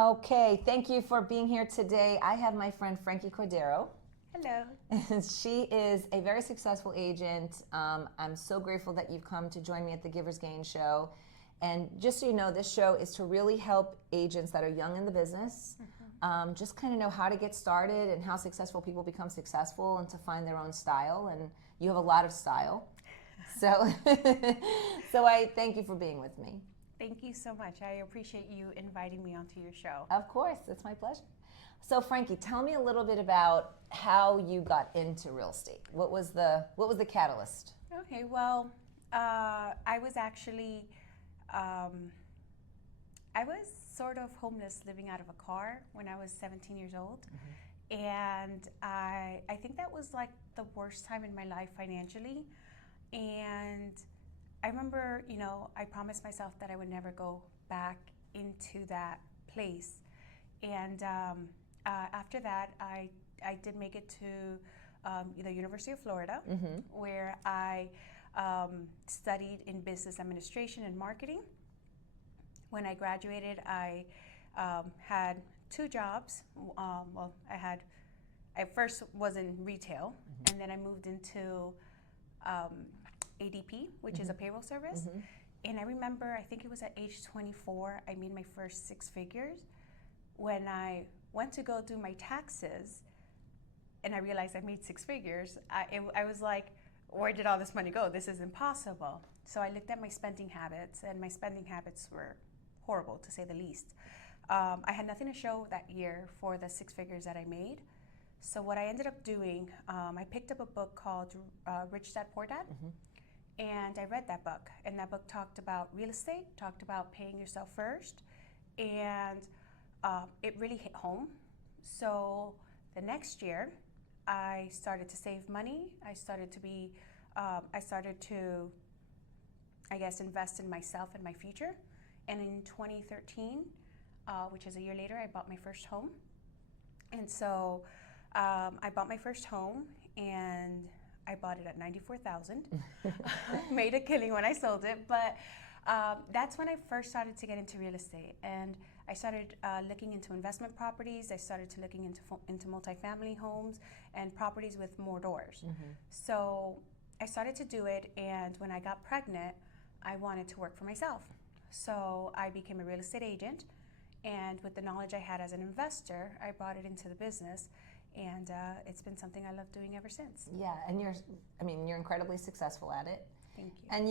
Okay, thank you for being here today. I have my friend Frankie Cordero. Hello. She is a very successful agent. I'm so grateful that you've come to join me at the Giver's Gain show. And just so you know, this show is to really help agents that are young in the business just kind of know how to get started and how successful people become successful and to find their own style. And you have a lot of style. So, so I thank you for being with me. Thank you so much. I appreciate you inviting me onto your show. Of course, it's my pleasure. So Frankie, tell me a little bit about how you got into real estate. What was the catalyst? Okay, well, I was actually, I was sort of homeless living out of a car when I was 17 years old. And I think that was like the worst time in my life financially. And I remember, I promised myself that I would never go back into that place. And after that, I did make it to the University of Florida, where I studied in business administration and marketing. When I graduated, I had 2 jobs. I first was in retail, and then I moved into ADP, which is a payroll service. And I remember, I think it was at age 24, I made my first 6 figures. When I went to go do my taxes, and I realized I made 6 figures, I was like, where did all this money go? This is impossible. So I looked at my spending habits, and my spending habits were horrible, to say the least. I had nothing to show that year for the 6 figures that I made. So what I ended up doing, I picked up a book called Rich Dad, Poor Dad. And I read that book, and that book talked about real estate, talked about paying yourself first, and it really hit home. So the next year, I started to save money. I started to, I guess, invest in myself and my future. And in 2013, which is a year later, I bought my first home. And so I bought my first home, and I bought it at $94,000. Made a killing when I sold it, but that's when I first started to get into real estate. And I started looking into investment properties. I started to looking into multifamily homes and properties with more doors. So I started to do it, and when I got pregnant, I wanted to work for myself. So I became a real estate agent, and with the knowledge I had as an investor, I brought it into the business. And it's been something I love doing ever since. Yeah, and you're incredibly successful at it. Thank you. And